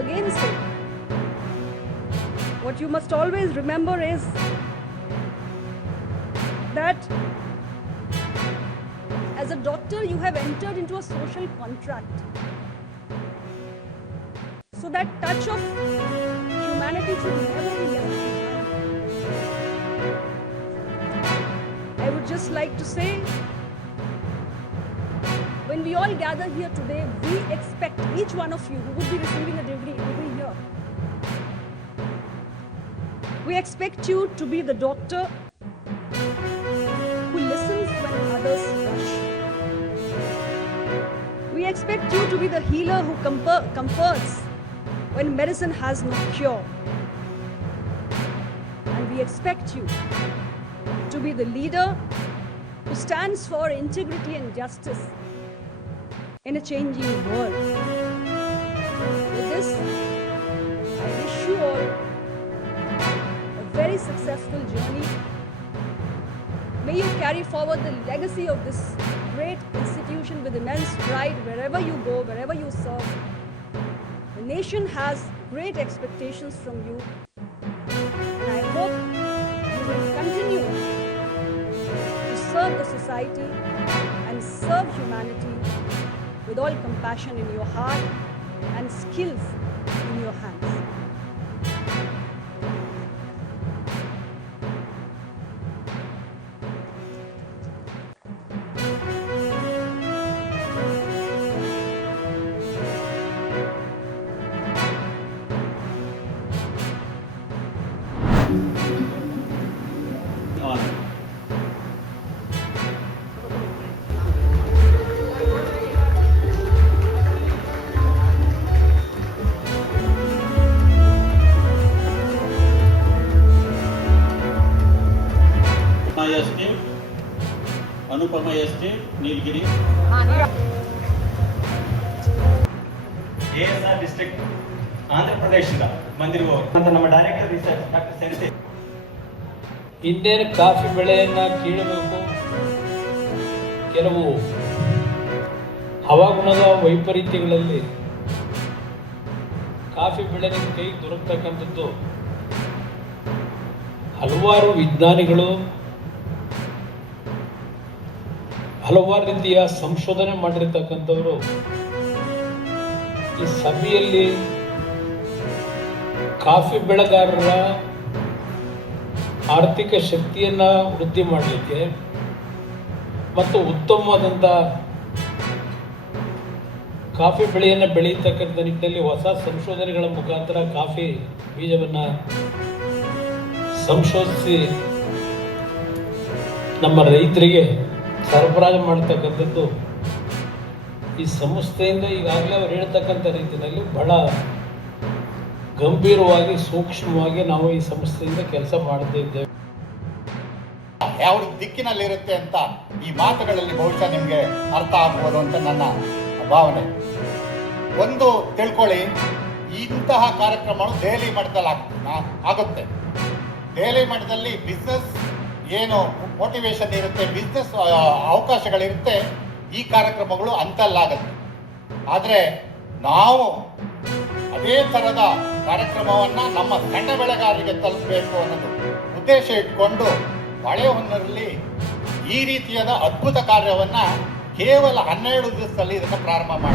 again say, what you must always remember is that as a doctor, you have entered into a social contract. So that touch of humanity should never be left behind. I would just like to say, when we all gather here today, we expect each one of you who would be receiving a degree here, we expect you to be the doctor who listens when others rush. We expect you to be the healer who comforts when medicine has no cure. And we expect you to be the leader who stands for integrity and justice in a changing world. With this, I wish you all a very successful journey. May you carry forward the legacy of this great institution with immense pride wherever you go, wherever you serve. The nation has great expectations from you, and I hope you will continue to serve the society and serve humanity with all compassion in your heart and skills in your hands. Estate, Anupama estate, Nilgiri. ASR district Andhra ಪ್ರದೇಶದ ಬಂದಿರುವವರು ಅಂತ ನಮ್ಮ director research doctor sense. ಇನ್ನೇನು coffee ಬೆಳೆಯನ್ನು ಕೀಳಬೇಕು, ಕೆಲವು ಹವಾಗುಣದ ವೈಪರೀತ್ಯಗಳಲ್ಲಿ coffee ಬೆಳೆ ನಿಮ್ಮ ಕೈಗೆ ದೊರಕತಕ್ಕಂಥದ್ದು ಹಲವಾರು ವಿಜ್ಞಾನಿಗಳು ಹಲವಾರು ರೀತಿಯ ಸಂಶೋಧನೆ ಮಾಡಿರ್ತಕ್ಕಂಥವರು ಈ ಸಭೆಯಲ್ಲಿ ಕಾಫಿ ಬೆಳೆಗಾರರ ಆರ್ಥಿಕ ಶಕ್ತಿಯನ್ನು ವೃದ್ಧಿ ಮಾಡಲಿಕ್ಕೆ ಮತ್ತು ಉತ್ತಮವಾದಂಥ ಕಾಫಿ ಬೆಳೆಯನ್ನು ಬೆಳೆಯತಕ್ಕಂಥ ನಿಟ್ಟಿನಲ್ಲಿ ಹೊಸ ಸಂಶೋಧನೆಗಳ ಮುಖಾಂತರ ಕಾಫಿ ಬೀಜವನ್ನು ಸಂಶೋಧಿಸಿ ನಮ್ಮ ರೈತರಿಗೆ ಸರಬರಾಜು ಮಾಡ್ತಕ್ಕಂಥದ್ದು ಈ ಸಂಸ್ಥೆಯಿಂದ ಈಗಾಗಲೇ ಅವ್ರು ಹೇಳ್ತಕ್ಕಂಥ ರೀತಿಯಲ್ಲಿ ಬಹಳ ಗಂಭೀರವಾಗಿ ಸೂಕ್ಷ್ಮವಾಗಿ ನಾವು ಈ ಸಂಸ್ಥೆಯಿಂದ ಕೆಲಸ ಮಾಡ್ತಿದ್ದೇವೆ. ಯಾವ ದಿಕ್ಕಿನಲ್ಲಿರುತ್ತೆ ಅಂತ ಈ ಮಾತುಗಳಲ್ಲಿ ಬಹುಶಃ ನಿಮಗೆ ಅರ್ಥ ಆಗ್ಬೋದು ಅಂತ ನನ್ನ ಭಾವನೆ. ಒಂದು ತಿಳ್ಕೊಳ್ಳಿ, ಇಂತಹ ಕಾರ್ಯಕ್ರಮಗಳು ದೆಹಲಿ ಮಟ್ಟದಲ್ಲಿ ಆಗುತ್ತೆ. ದೆಹಲಿ ಮಟ್ಟದಲ್ಲಿ ಬಿಸ್ನೆಸ್ ಏನು ಮೋಟಿವೇಶನ್ ಇರುತ್ತೆ, ಬಿಸ್ನೆಸ್ ಅವಕಾಶಗಳಿರುತ್ತೆ, ಈ ಕಾರ್ಯಕ್ರಮಗಳು ಅಂತಲ್ಲಾಗುತ್ತೆ. ಆದರೆ ನಾವು ಅದೇ ಥರದ ಕಾರ್ಯಕ್ರಮವನ್ನು ನಮ್ಮ ಸಣ್ಣ ಬೆಳೆಗಾರರಿಗೆ ತಲುಪಬೇಕು ಅನ್ನೋದು ಉದ್ದೇಶ ಇಟ್ಕೊಂಡು ಹೊಳೆಹೊನ್ನೂರಲ್ಲಿ ಈ ರೀತಿಯಾದ ಅದ್ಭುತ ಕಾರ್ಯವನ್ನು ಕೇವಲ 12 ದಿವಸದಲ್ಲಿ ಇದನ್ನು ಪ್ರಾರಂಭ ಮಾಡಿ